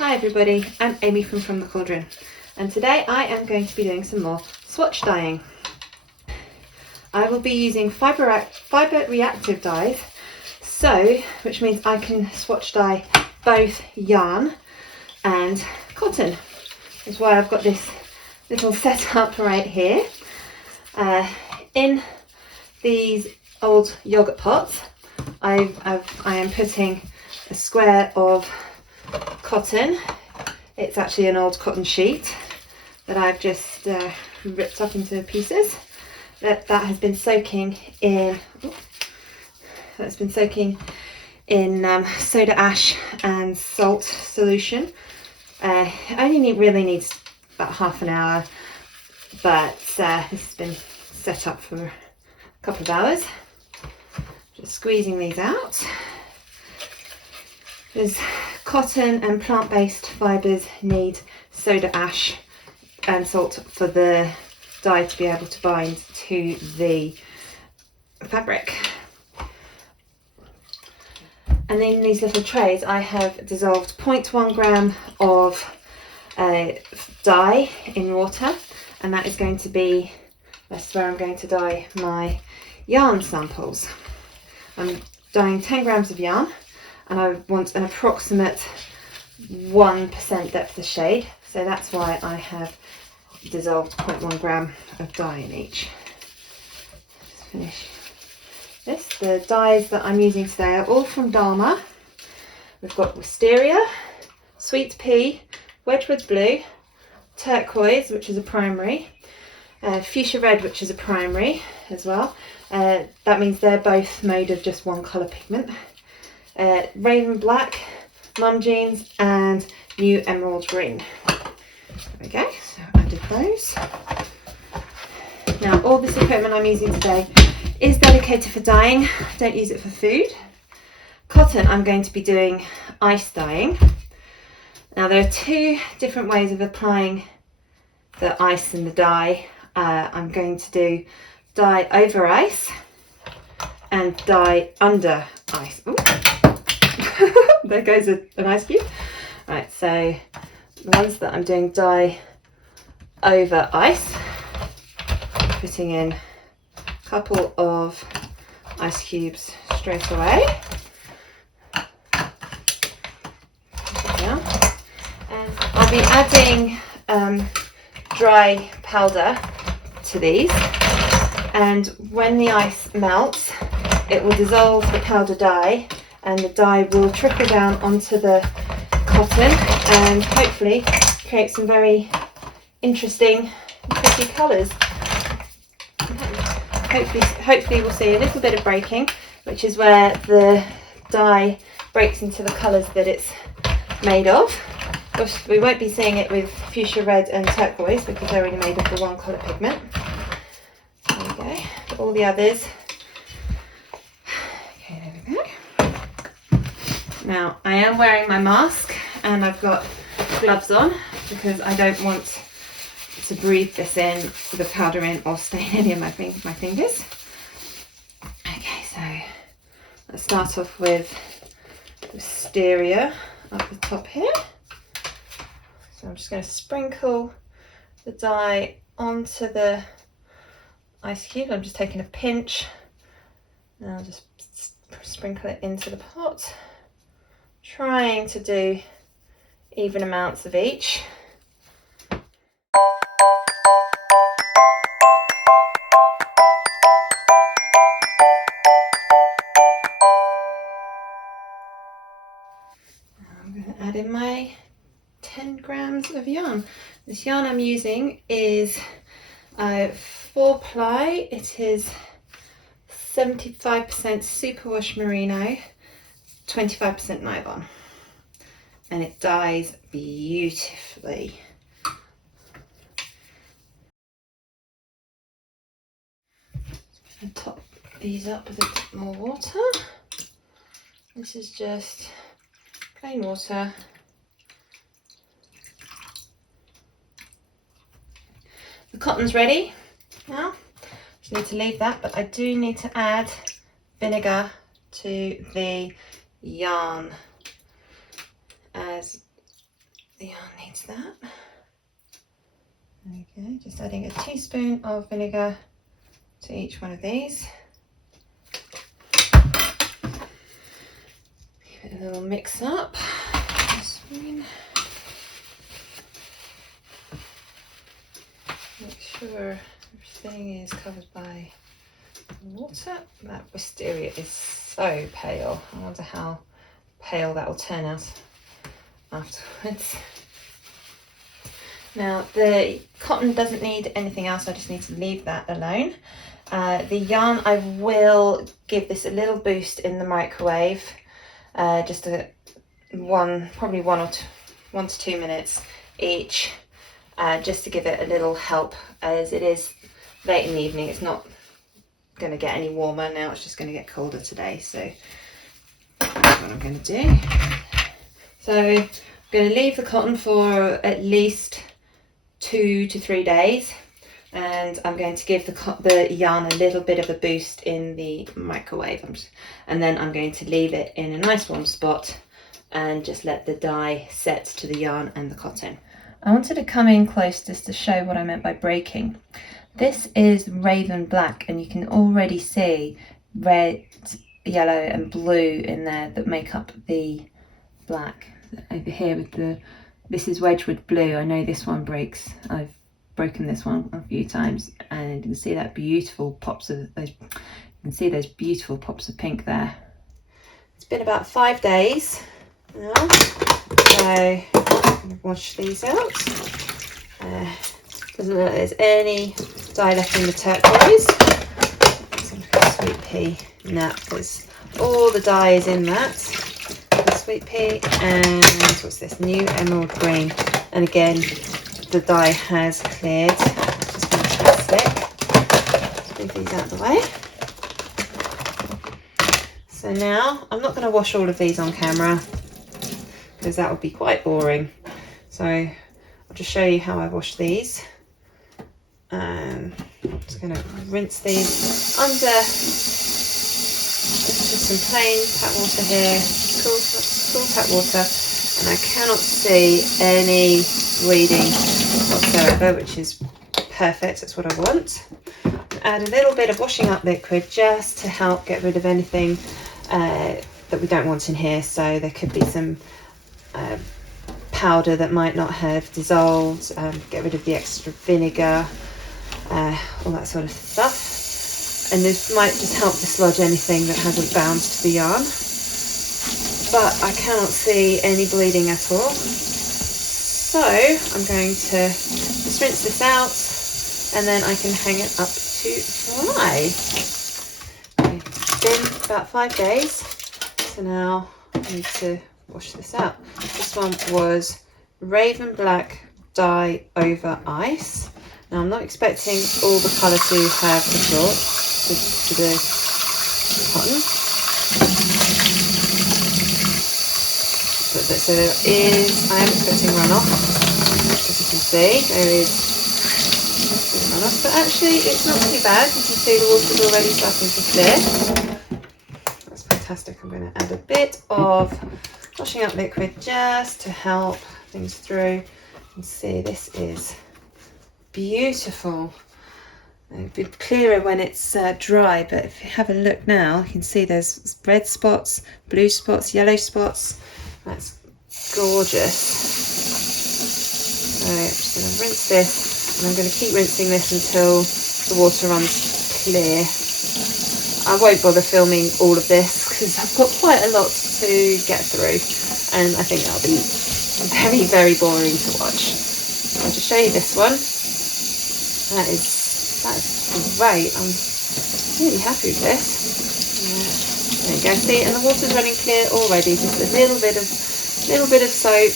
Hi everybody, I'm Amy from the Cauldron, and today I am going to be doing some more swatch dyeing. I will be using fibre reactive dyes, which means I can swatch dye both yarn and cotton. That's why I've got this little setup right here. In these old yogurt pots, I am putting a square of cotton. It's actually an old cotton sheet that I've just ripped up into pieces. That has been soaking in. That's been soaking in soda ash and salt solution. Only really needs about half an hour, but this has been set up for a couple of hours. Just squeezing these out. Because cotton and plant-based fibres need soda ash and salt for the dye to be able to bind to the fabric. And in these little trays I have dissolved 0.1 gram of dye in water, and that is going to be, that's where I'm going to dye my yarn samples. I'm dyeing 10 grams of yarn, and I want an approximate 1% depth of shade, so that's why I have dissolved 0.1 gram of dye in each. Just finish this. The dyes that I'm using today are all from Dharma. We've got Wisteria, Sweet Pea, Wedgewood Blue, Turquoise, which is a primary, Fuchsia Red, which is a primary as well. That means they're both made of just one colour pigment. Raven Black, Mum Jeans, and New Emerald Green. There we go, so I did those. Now all this equipment I'm using today is dedicated for dyeing. I don't use it for food. Cotton I'm going to be doing ice dyeing. Now there are two different ways of applying the ice and the dye. I'm going to do dye over ice and dye under ice. Ooh. There goes an ice cube. Right, so the ones that I'm doing dye over ice, putting in a couple of ice cubes straight away. And I'll be adding dry powder to these, and when the ice melts it will dissolve the powder dye, and the dye will trickle down onto the cotton and hopefully create some very interesting pretty colours. Hopefully we'll see a little bit of breaking, which is where the dye breaks into the colours that it's made of. Of course, we won't be seeing it with Fuchsia Red and Turquoise because they're only made of the one colour pigment. There we go. But all the others. Okay, there we go. Now I am wearing my mask and I've got gloves on because I don't want to breathe this in, the powder in, or stain any of my fingers. Okay, so let's start off with Wisteria up the top here. So I'm just going to sprinkle the dye onto the ice cube. I'm just taking a pinch and I'll just sprinkle it into the pot, trying to do even amounts of each. I'm going to add in my 10 grams of yarn. This yarn I'm using is 4-ply. It is 75% superwash merino, 25% nylon, and it dyes beautifully. I'm going to top these up with a bit more water. This is just plain water. The cotton's ready now. Just need to leave that, but I do need to add vinegar to the yarn as the yarn needs that. There we go, just adding a teaspoon of vinegar to each one of these. Give it a little mix up. Make sure everything is covered by water. That wisteria is so pale. I wonder how pale that will turn out afterwards. Now the cotton doesn't need anything else, I just need to leave that alone. The yarn, I will give this a little boost in the microwave, just probably 1 to 2 minutes each, just to give it a little help, as it is late in the evening. It's not going to get any warmer now, it's just going to get colder today, so that's what I'm going to do. So I'm going to leave the cotton for at least 2 to 3 days, and I'm going to give the yarn a little bit of a boost in the microwave, and then I'm going to leave it in a nice warm spot and just let the dye set to the yarn and the cotton. I wanted to come in close just to show what I meant by breaking. This is raven black, and you can already see red, yellow and blue in there that make up the black. Over here with this is Wedgewood Blue. I know this one breaks. I've broken this one a few times, and you can see that beautiful pops of those. You can see those beautiful pops of pink there. It's been about 5 days now, so I'm going to wash these out. Doesn't look like there's any dye left in the turquoise. Some sweet pea. No, there's all the dye is in that. Sweet pea, and what's this, new emerald green, and again the dye has cleared, which is fantastic. Let's move these out of the way. So now I'm not going to wash all of these on camera because that would be quite boring, so I'll just show you how I wash these. I'm just going to rinse these under just some plain tap water here, cool tap water, and I cannot see any bleeding whatsoever, which is perfect. That's what I want. Add a little bit of washing up liquid just to help get rid of anything that we don't want in here. So there could be some powder that might not have dissolved, get rid of the extra vinegar, all that sort of stuff. And this might just help dislodge anything that hasn't bound to the yarn. But I cannot see any bleeding at all. So I'm going to just rinse this out, and then I can hang it up to dry. Okay, it's been about 5 days, so now I need to wash this out. This one was raven black dye over ice. Now I'm not expecting all the colour to have absorbed to the cotton. So there is, I am expecting runoff, as you can see, there is runoff, but actually it's not too bad. You can see the water's already starting to clear. That's fantastic. I'm going to add a bit of washing up liquid just to help things through. You can see this is beautiful. It'll be clearer when it's dry, but if you have a look now, you can see there's red spots, blue spots, yellow spots. That's gorgeous. So I'm just going to rinse this, and I'm going to keep rinsing this until the water runs clear. I won't bother filming all of this because I've got quite a lot to get through, and I think that'll be very, very boring to watch. So I'll just show you this one. That's great. I'm really happy with this. There you go. See, and the water's running clear already. Just a little bit of soap,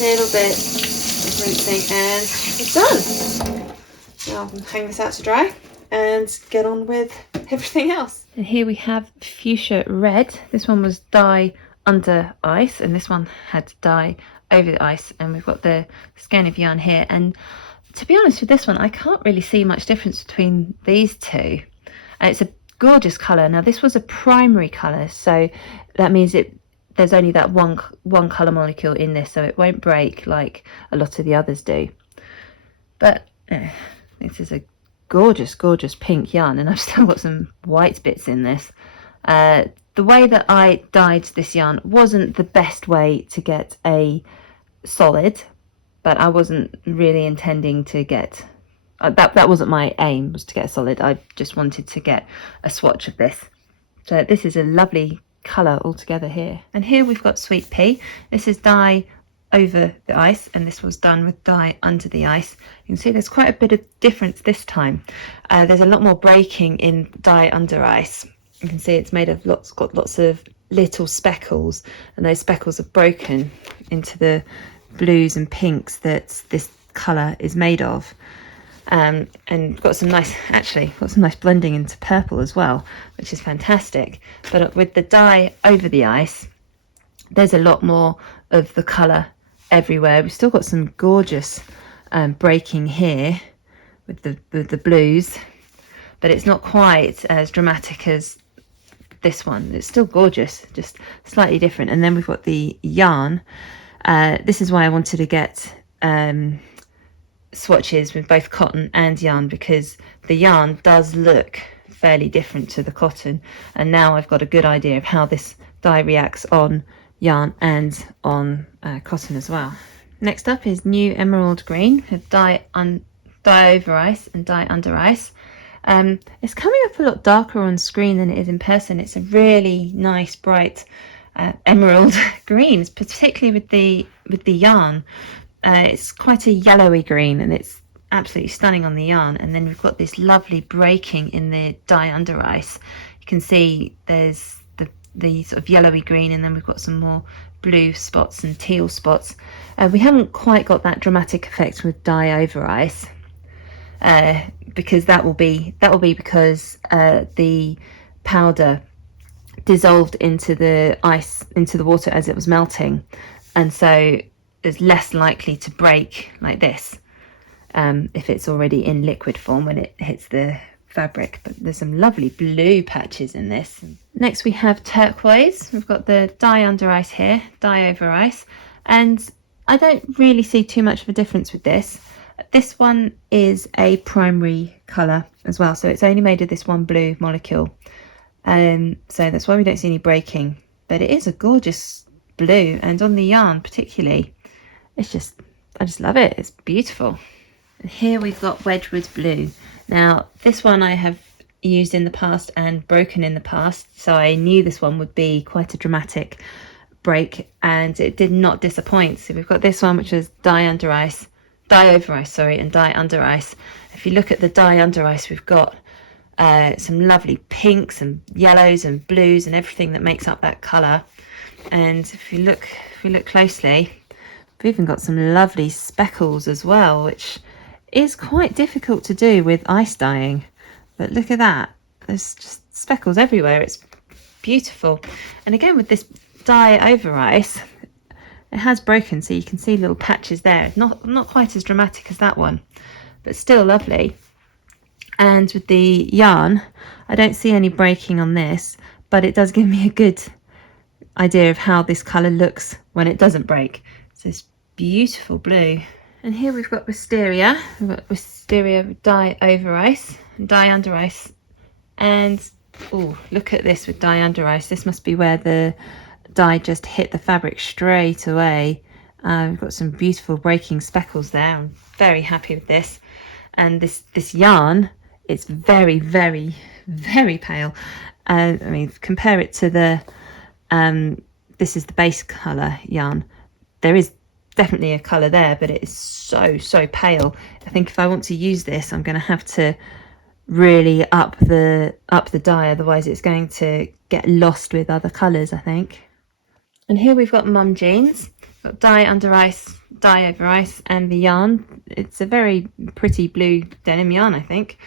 little bit of rinsing, and it's done. Now I can hang this out to dry and get on with everything else. And here we have Fuchsia Red. This one was dye under ice, and this one had dye over the ice, and we've got the skein of yarn here. And to be honest with this one, I can't really see much difference between these two. And it's a gorgeous colour. Now this was a primary colour, so that means it there's only that one colour molecule in this, so it won't break like a lot of the others do. But this is a gorgeous, gorgeous pink yarn, and I've still got some white bits in this. The way that I dyed this yarn wasn't the best way to get a solid, but I wasn't really intending to get that wasn't my aim, was to get a solid. I just wanted to get a swatch of this. So this is a lovely colour altogether here. And here we've got Sweet Pea. This is dye over the ice, and this was done with dye under the ice. You can see there's quite a bit of difference this time. There's a lot more breaking in dye under ice. You can see it's made of got lots of little speckles, and those speckles are broken into the blues and pinks that this colour is made of. And got some nice blending into purple as well, which is fantastic. But with the dye over the ice, there's a lot more of the colour everywhere. We've still got some gorgeous breaking here with the blues, but it's not quite as dramatic as this one. It's still gorgeous, just slightly different. And then we've got the yarn. This is why I wanted to get swatches with both cotton and yarn, because the yarn does look fairly different to the cotton, and now I've got a good idea of how this dye reacts on yarn and on cotton as well. Next up is New Emerald Green with dye over ice and dye under ice. It's coming up a lot darker on screen than it is in person. It's a really nice bright emerald green, particularly with the yarn. It's quite a yellowy green, and it's absolutely stunning on the yarn. And then we've got this lovely breaking in the dye under ice. You can see there's the sort of yellowy green, and then we've got some more blue spots and teal spots. We haven't quite got that dramatic effect with dye over ice, because that will be because the powder dissolved into the ice, into the water as it was melting, and so is less likely to break like this if it's already in liquid form when it hits the fabric. But there's some lovely blue patches in this. Next we have Turquoise. We've got the dye under ice here, dye over ice, and I don't really see too much of a difference with this. This one is a primary colour as well, so it's only made of this one blue molecule, so that's why we don't see any breaking. But it is a gorgeous blue, and on the yarn particularly, I just love it. It's beautiful. And here we've got Wedgewood Blue. Now this one I have used in the past and broken in the past, so I knew this one would be quite a dramatic break, and it did not disappoint. So we've got this one, which is dye over ice, and dye under ice. If you look at the dye under ice, we've got some lovely pinks and yellows and blues and everything that makes up that colour. And if you look closely, we've even got some lovely speckles as well, which is quite difficult to do with ice dyeing. But look at that, there's just speckles everywhere. It's beautiful. And again, with this dye over ice, it has broken, so you can see little patches there. Not quite as dramatic as that one, but still lovely. And with the yarn, I don't see any breaking on this, but it does give me a good idea of how this colour looks when it doesn't break. So it's beautiful blue. And here we've got Wisteria. We've got Wisteria with dye over ice and dye under ice. And oh, look at this with dye under ice. This must be where the dye just hit the fabric straight away. We've got some beautiful breaking speckles there. I'm very happy with this. And this yarn, it's very, very, very pale. I mean, compare it to the this is the base colour yarn. There is definitely a colour there, but it is so pale. I think if I want to use this, I'm going to have to really up the dye, otherwise it's going to get lost with other colours, I think. And here we've got Mum Jeans. Got dye under ice, dye over ice, and the yarn. It's a very pretty blue denim yarn, I think.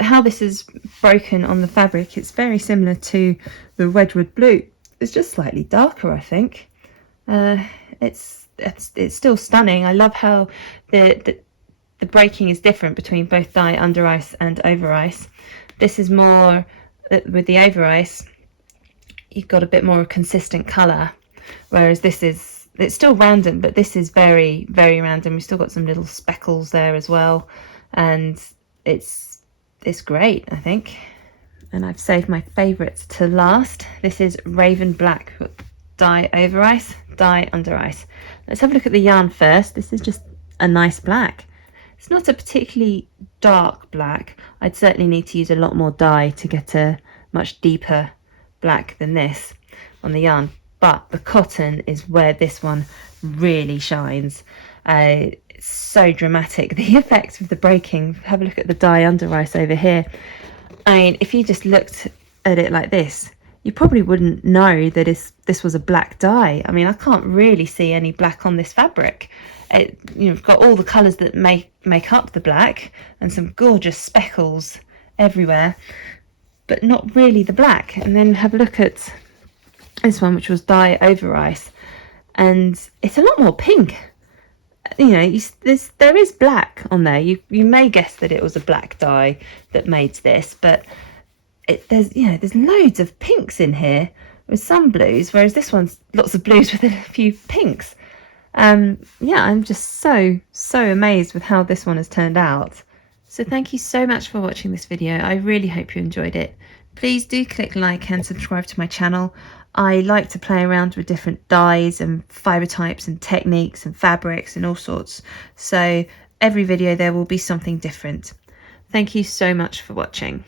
How this is broken on the fabric, it's very similar to the Wedgewood Blue. It's just slightly darker, I think. It's still stunning. I love how the breaking is different between both dye under ice and over ice. This is more with the over ice. you've got a bit more consistent colour, whereas this is, it's still random, but this is very, very random. We've still got some little speckles there as well, and it's great, I think. And I've saved my favourites to last. This is Raven Black, dye over ice, dye under ice. Let's have a look at the yarn first. This is just a nice black. It's not a particularly dark black. I'd certainly need to use a lot more dye to get a much deeper black than this on the yarn, but the cotton is where this one really shines. It's so dramatic, the effect of the breaking. Have a look at the dye under ice over here. I mean, if you just looked at it like this, you probably wouldn't know that this was a black dye. I mean, I can't really see any black on this fabric. You've got all the colours that make up the black and some gorgeous speckles everywhere, but not really the black. And then have a look at this one, which was dye over ice, and it's a lot more pink. You know, there is black on there. You may guess that it was a black dye that made this, but there's loads of pinks in here with some blues, whereas this one's lots of blues with a few pinks. Yeah, I'm just so amazed with how this one has turned out. So thank you so much for watching this video. I really hope you enjoyed it. Please do click like and subscribe to my channel. I like to play around with different dyes and fibre types and techniques and fabrics and all sorts. So every video there will be something different. Thank you so much for watching.